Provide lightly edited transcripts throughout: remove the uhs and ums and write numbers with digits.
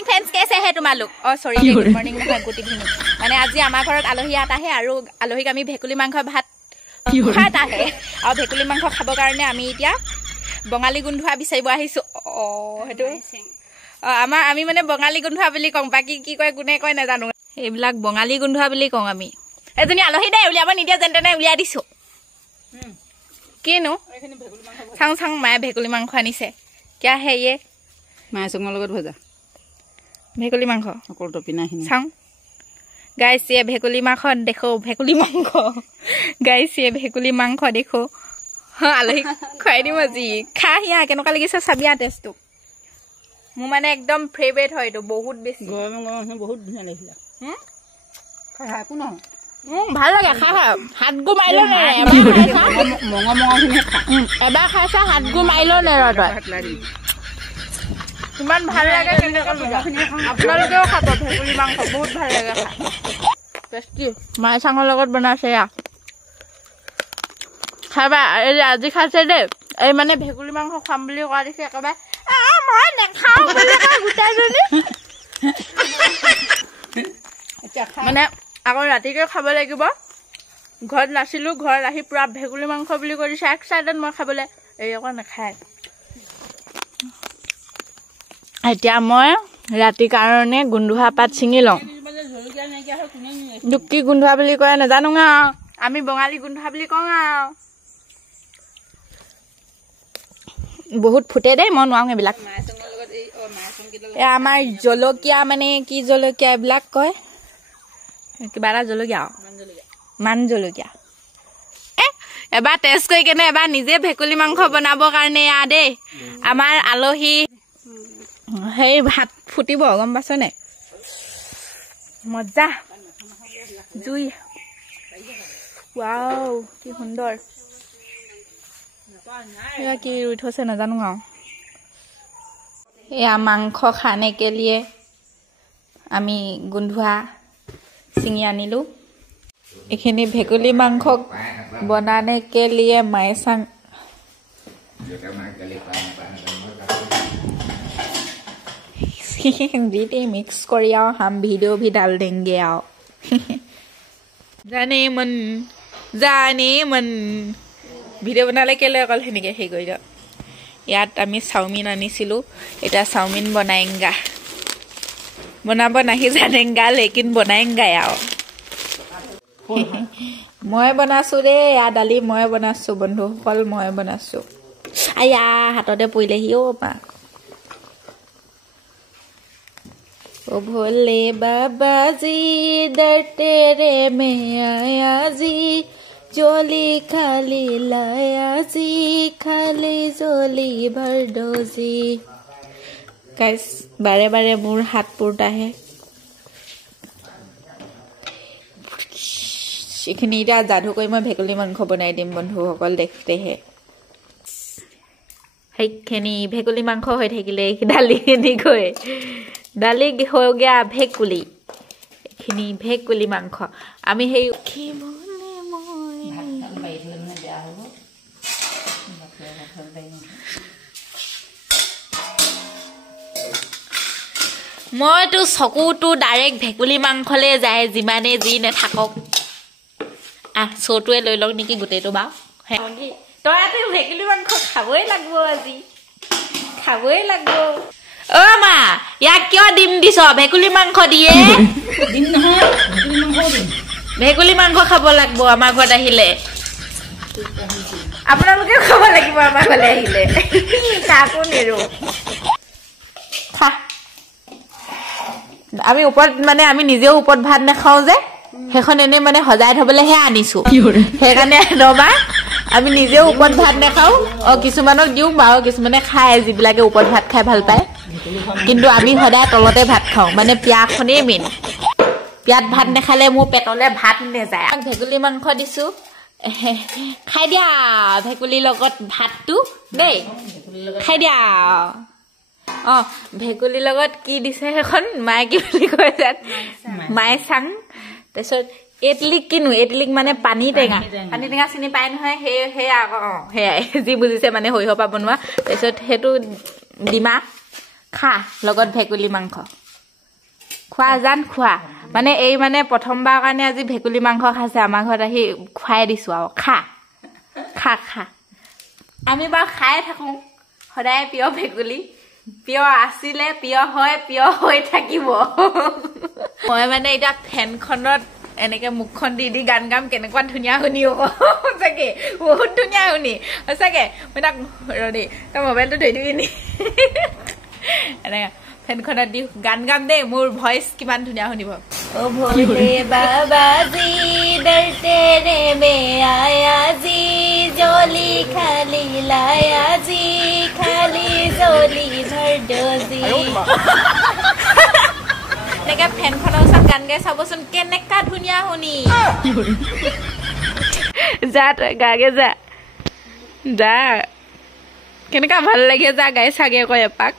morning friends कैसे है तुम लोग सॉरी गुड मॉर्निंग নহয় গুড ইভিনিং মানে আজি আমাৰ ঘৰত আলহী আত আহে আৰু আলহীক আমি ভেকুলি মাংস ভাত খাত আহে আৰু ভেকুলি মাংস খাব কাৰণে আমি এতিয়া বঙালী গুন্ধুৱা বিচাৰিব আহিছো হেতু আমাৰ আমি মানে বঙালী গুন্ধুৱা বুলি কওঁ বাকি কি কয় গুনে কয় নাজানো এইবিলাক বঙালী গুন্ধুৱা বুলি কওঁ আমি এজনী আলহী দে উলিয়াব নিদিয়া যেনতেনে উলিয়াই দিছো কিনো চাং চাং মায়ে ভেকুলি মাংস আনিছে क्या है ये माय संग लगत भजा भेकुली मांस अकल टपिना हिन सांग गाइस ये भेकुली मांस देखो भेकुली मांस गाइस ये भेकुली मांस देखो हां आलही खाइ दिम আজি खा हिया केनका লাগিছে সাবিয়া টেস্ট মু মানে একদম ফেভারিট হয় তো বহুত বেশি গরম গরম বহুত ধুনিয়া লাগিলা খাই কো ন ভাল লাগে খা হাত গু মাইলো নে মঙা মঙা হিনে খা এবা খাইছা হাত গু মাইলো নে তই ইমান ভাল লাগে কেনেকা আপোনালোকেও খাব ভেকুলি মাংস বহুত ভাল লাগে খাই টেস্টি মাই চাঙৰ লগত বনাইছে ইয়া খাবা আজি খাইছে দে এই মানে ভেকুলি মাংস খাম বুলি কোৱা দিছে একেবাৰে মই নেখাও বুলি গোটাইজনী মানে আকৌ ৰাতিকে খাব লাগিব ঘৰত নাছিলো ঘৰত আহি পুৰা ভেকুলি মাংস বুলি কৈ দিছে এক্সাইটেড মই খাবলৈ এই আকৌ নাখায় এতিয়া মই ৰাতি কাৰণে গুন্ধুৱা পাত ছিঙি লওঁ দুকি গুন্ধুৱা বুলি কয় নাজানো আমি বঙালী গুন্ধুৱা বুলি কওঁ বহুত ফুটে দেই মই নোৱাৰো এইবিলাক আমাৰ জলকীয়া মানে কি জলকীয়া এইবিলাক কয় কিবা এটা জলকীয়া মান জলকীয়া এবাৰ টেষ্ট কৰি কেনে এবাৰ নিজে ভেকুলি মাংস বনাব কাৰণে দেই আমাৰ আলহী হেই ভাত ফুটিব গম পাছ নে মজা জুই ওয়াও কি সুন্দৰ এয়া কি ৰুই থৈছে নাজানো এয়া মাংস খানে के लिए আমি গুন্ধুৱা ছিঙি আনিলো এখিনি ভেকুলি মাংস बनाने के लिए मायसां हिंदी मिक्स करिया हम वीडियो भी डाल देंगे आओ जाने मन वीडियो बनाले केले अकल हेनिके हे गइर यात आमी चाउमिन आनिसिलु एटा चाउमिन बनाएंगा बनाब नाही जानेंगा लेकिन बनाएंगा आओ মই বনাছো ৰে আ দালি মই বনাছো বন্ধু সকল মই বনাছো আয়া হাততে পৰিলেহি ও মা ओ भोले बाबा जी दर तेरे में आया जी जोली खाली लाया जी खाली जोली भर दो जी गाइस बारे बारे मोर हाथ पुरता है इखनी इटा जादू कई मैं भेकुली मांस बनाई दिम बंधु सकल देखते है हेखनी भेकुली मांस হৈ থাকিলে ডালি নি গৈ ডালি হৈ গয়া ভেকুলি এখিনি ভেকুলি মাংস আমি হেই কি মনে মই ভাত বাইলে না দেয়া হবো মই তো চকুটো ডাইৰেক্ট ভেকুলি মাংসলে যায় জিমানে জি নে থাকক सोटुए লৈ লগ নেকি গুটেটো বা তই আতে ভেকুলি মাংস খাবই লাগব আজি খাবই লাগব ও মা ইয়া কিয় ডিম দিছ ভেকুলি মাংস দিয়ে ডিম নহয় ভেকুলি মাংস খাব লাগব আমাৰ ঘৰত আহিলে আপোনালোকে খাব লাগিব আমাৰ ঘৰলে আহিলে কাকো নেৰো খা আমি ওপৰত মানে আমি নিজেও ওপৰত ভাত নাখাও যে হেখন এনে মানে হজাই থবলে হে আনিছো হেকানে ৰবা আমি নিজেও ওপৰত ভাত নাখাও কিছুমানক দিও বাও কিছুমানে খায় জিবিলাকে ওপৰত ভাত খাই ভাল পায় কিন্তু আমি হদায় তলতে ভাত খাও মানে পিয়াখনে মেন পিয়াত ভাত নাখালে মো পেটলে ভাত নেযায় ভেকুলি মাংস দিছো খাই দিয়া ভেকুলি লগত ভাতটো দেই খাই দিয়া ভেকুলি লগত কি দিছে হেখন মাই কি বুলি কয় জান মাই সাং তেছত এটলিক কিনো এটলিক মানে পানী টেঙা চিনি পাই নহয় হে হে যি বুজিছে মানে হৈহপা বনোৱা তেছত হেতু ডিমা খা লগত ভেকুলি মাংস খোৱা জান খোৱা মানে এই মানে প্ৰথমবাৰ কাৰণে আজি ভেকুলী মাংস খাইছে আমাৰ ঘৰত আহি খুৱাই দিছো আৰু খা খা খা আমি বাৰু খাই থাকো সদায় প্ৰিয় ভেকুলী প্ৰিয় আছিলে প্ৰিয় হয় প্ৰিয় হৈ থাকিব মই মানে এতিয়া ফেনখনত এনেকে মুখখন দি গান গাম কেনেকুৱা ধুনীয়া শুনি সঁচাকে বহুত ধুনীয়া শুনি সঁচাকে মই তাক ৰদি তই মোবাইলটো ধৰি দিবি নি এনেকে ফেনখনত দি গান গাম দেই মোৰ ভইচ কিমান ধুনীয়া শুনিব ओ भोले बाबा जी डरते रे में आया जी जोली खाली लाया जी खाली जोली भर दो जी এনেকে ফেনখনৰ ওচৰত গান গাই চাবচোন কেনেকা ধুনীয়া শুনি যা তই গাগে যা যা কেনেকা ভাল লাগে যা গাই চাগে কয় এপাক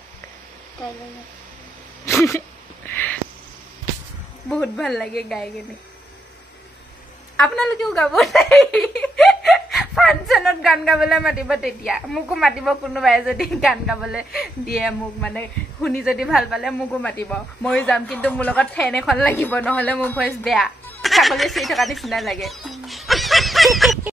বহুত ভাল লাগে গাই কেনে আপোনালোকেও গাব ফাংচনত গান গাবলৈ মাতিব তেতিয়া মোকো মাতিব কোনোবাই যদি গান গাবলৈ দিয়ে মোক মানে শুনি যদি ভাল পালে মোকো মাতিব মই যাম কিন্তু মোৰ লগত ফেন এখন লাগিব নহলে মোৰ ভইচ বেয়া ছাগলী চিঞৰি থকা নিচিনা লাগে